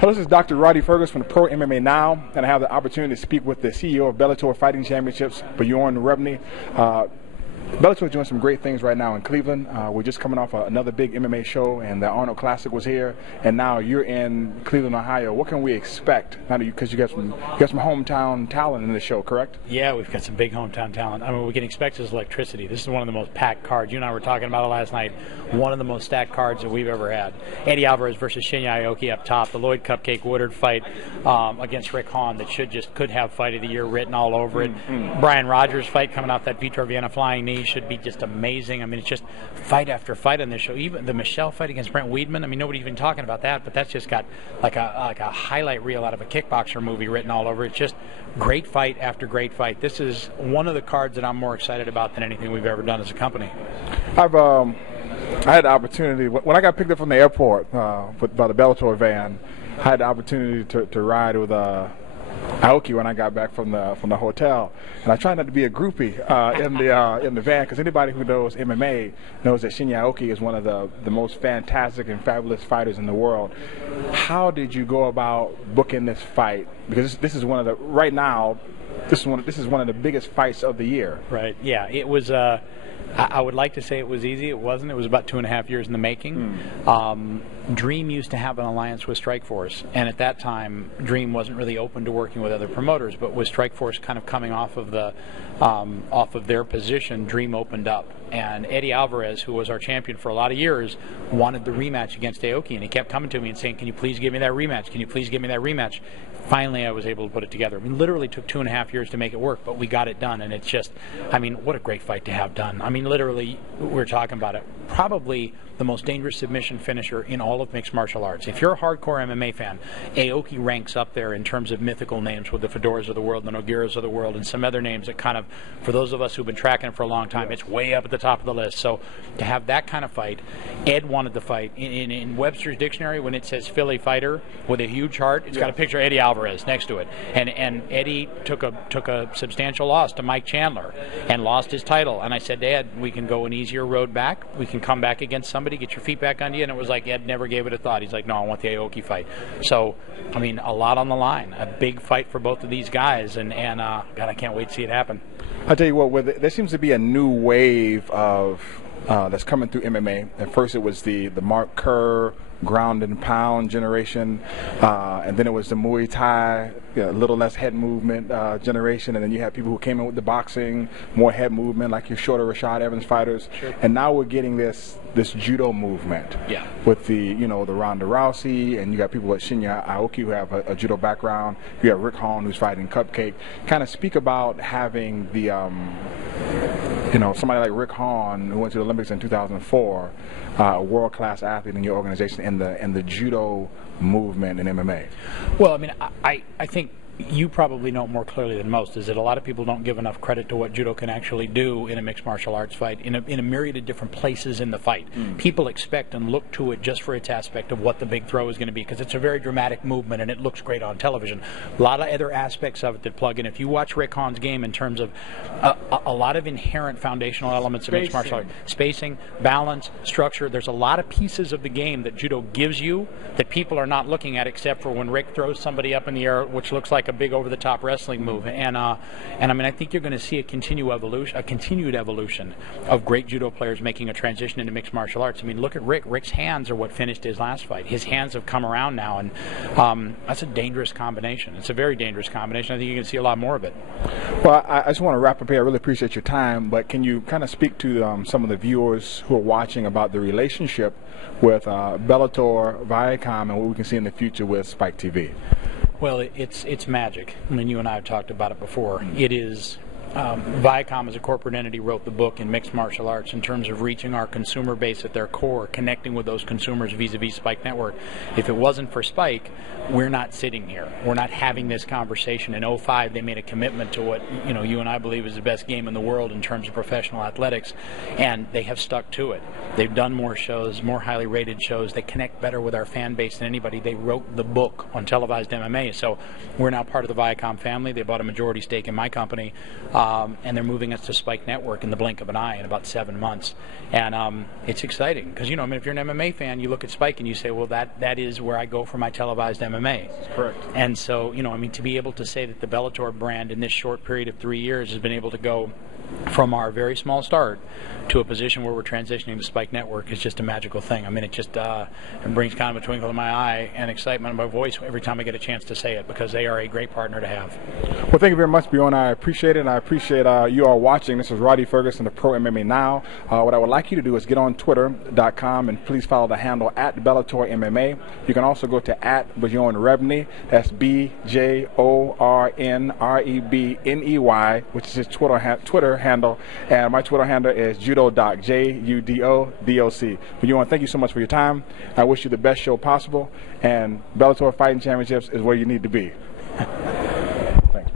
Hello, this is Dr. Rhadi Ferguson from the Pro MMA Now, and I have the opportunity to speak with the CEO of Bellator Fighting Championships, Bjorn Rebney. Bellator is doing some great things right now in Cleveland. We're just coming off another big MMA show, and the Arnold Classic was here, and now you're in Cleveland, Ohio. What can we expect? Because you got some hometown talent in the show, correct? Yeah, we've got some big hometown talent. I mean, what we can expect is electricity. This is one of the most packed cards. You and I were talking about it last night. One of the most stacked cards that we've ever had. Eddie Alvarez versus Shinya Aoki up top. The Lloyd Cupcake Woodard fight against Rick Hahn that could have Fight of the Year written all over it. Brian Rogers fight coming off that Vitor Viana flying knee should be just amazing. I mean, it's just fight after fight on this show. Even the Michelle fight against Brent Weidman. I mean, nobody's even talking about that, but that's just got like a highlight reel out of a kickboxer movie written all over it. It's just great fight after great fight. This is one of the cards that I'm more excited about than anything we've ever done as a company. I had the opportunity, when I got picked up from the airport by the Bellator van, I had the opportunity to ride with Aoki when I got back from the hotel, and I tried not to be a groupie in the van, because anybody who knows MMA knows that Shinya Aoki is one of the most fantastic and fabulous fighters in the world. How did you go about booking this fight? Because this is one of the this is one of the biggest fights of the year. Right. Yeah. It was. I would like to say it was easy. It wasn't. It was about 2.5 years in the making. Dream used to have an alliance with Strikeforce, and at that time, Dream wasn't really open to working with other promoters. But with Strikeforce kind of coming off of their position, Dream opened up. And Eddie Alvarez, who was our champion for a lot of years, wanted the rematch against Aoki, and he kept coming to me and saying, "Can you please give me that rematch? Can you please give me that rematch?" Finally, I was able to put it together. I mean, literally took 2.5 years to make it work, but we got it done, and it's just, I mean, what a great fight to have done. I mean, literally, we're talking about it. Probably the most dangerous submission finisher in all of mixed martial arts. If you're a hardcore MMA fan, Aoki ranks up there in terms of mythical names with the Fedoras of the world, the Nogueiras of the world, and some other names that kind of, for those of us who've been tracking it for a long time, it's way up at the top of the list. So to have that kind of fight, Ed wanted the fight. In Webster's dictionary, when it says Philly fighter with a huge heart, it's got a picture of Eddie Alvarez next to it. And Eddie took a substantial loss to Mike Chandler and lost his title. And I said to Ed, we can go an easier road back. We can come back against somebody, get your feet back under you. And it was like Ed never gave it a thought. He's like, no, I want the Aoki fight. So, I mean, a lot on the line. A big fight for both of these guys. And God, I can't wait to see it happen. I'll tell you what, there seems to be a new wave of that's coming through MMA. At first it was the Mark Kerr ground and pound generation, and then it was the Muay Thai, a little less head movement generation, and then you have people who came in with the boxing, more head movement, like your shorter Rashad Evans fighters. Sure. And now we're getting this judo movement with the Ronda Rousey, and you got people like Shinya Aoki who have a judo background. You got Rick Hahn who's fighting Cupcake. Kind of speak about having the somebody like Rick Hahn, who went to the Olympics in 2004, a world-class athlete in your organization, and the judo movement in MMA. Well, I mean, I think you probably know more clearly than most, is that a lot of people don't give enough credit to what judo can actually do in a mixed martial arts fight, in a myriad of different places in the fight. People expect and look to it just for its aspect of what the big throw is going to be, because it's a very dramatic movement and it looks great on television. A lot of other aspects of it that plug in. If you watch Rick Hahn's game in terms of a lot of inherent foundational elements of mixed martial arts, spacing, balance, structure, there's a lot of pieces of the game that judo gives you that people are not looking at, except for when Rick throws somebody up in the air, which looks like a big over-the-top wrestling move. And I mean, I think you're going to see a continued evolution of great judo players making a transition into mixed martial arts. I mean, look at Rick. Rick's hands are what finished his last fight. His hands have come around now, and that's a dangerous combination. It's a very dangerous combination. I think you're going to see a lot more of it. Well, I just want to wrap up here. I really appreciate your time, but can you kind of speak to some of the viewers who are watching about the relationship with Bellator, Viacom, and what we can see in the future with Spike TV? Well, it's magic. I mean, you and I have talked about it before. It is Viacom as a corporate entity wrote the book in mixed martial arts in terms of reaching our consumer base at their core, connecting with those consumers vis-a-vis Spike Network. If it wasn't for Spike, we're not sitting here. We're not having this conversation. In 2005, they made a commitment to what you and I believe is the best game in the world in terms of professional athletics, and they have stuck to it. They've done more shows, more highly rated shows. They connect better with our fan base than anybody. They wrote the book on televised MMA, so we're now part of the Viacom family. They bought a majority stake in my company. and they're moving us to Spike Network in the blink of an eye in about 7 months. And it's exciting because, I mean, if you're an MMA fan, you look at Spike and you say, well, that is where I go for my televised MMA. That's correct. And so, I mean, to be able to say that the Bellator brand in this short period of 3 years has been able to go from our very small start to a position where we're transitioning to Spike Network is just a magical thing. I mean, it just it brings kind of a twinkle in my eye and excitement in my voice every time I get a chance to say it, because they are a great partner to have. Well, thank you very much, Bjorn. I appreciate it, and I appreciate you all watching. This is Rhadi Ferguson of Pro MMA Now. What I would like you to do is get on Twitter.com and please follow the handle at Bellator MMA. You can also go to at Bjorn Rebney. That's BJORNREBNEY, which is his Twitter handle, and my Twitter handle is judo.judodoc. Bjorn, thank you so much for your time. I wish you the best show possible, and Bellator Fighting Championships is where you need to be.